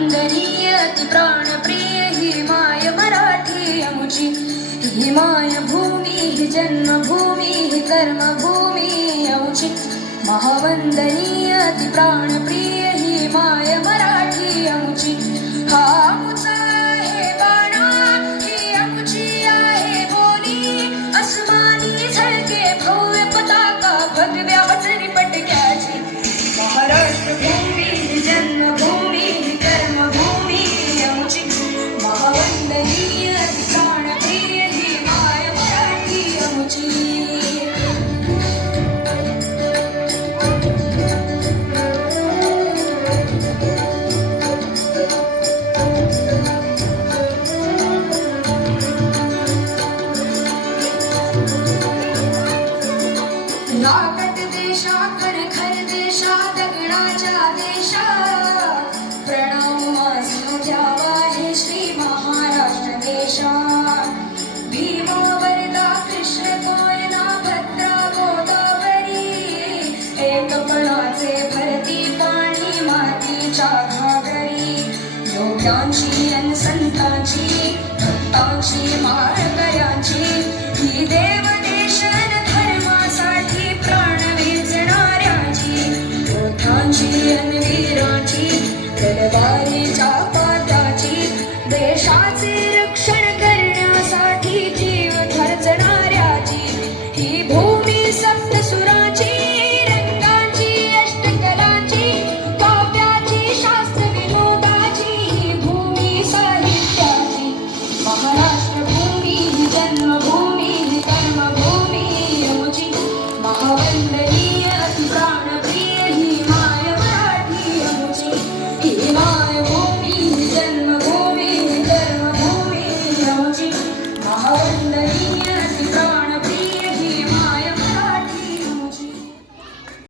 वंदनीय अति प्राणप्रिय ही माय मराठी अमुची. ही माय भूमी ही जन्मभूमी ही कर्मभूमी अमुची. महावंदनीय अति प्राणप्रिय ही माय मराठी अमुची. हा अमुचा आहे बाणा, ही अमुची आहे बोली. अस्मानी झळके भव्य पताका, भगव्या वजनी पटक्याची. महाराष्ट्र भूमी ही जन्मभूमी ही कर्मभूमी अमुची. महावंदनीय अति प्राणप्रिय ही माय मराठी अमुची. लाकट देशा खर खर देशा दगडाच्या देशा. प्रणाम माझो द्यावा हे श्री महाराष्ट्र देशा. भीमा वरदा कृष्ण कोयना भद्रा गोदावरी. एकपणाचे भरती पाणी मातीच्या घागरी. योग्यांची अन संतांची भक्तांची माळ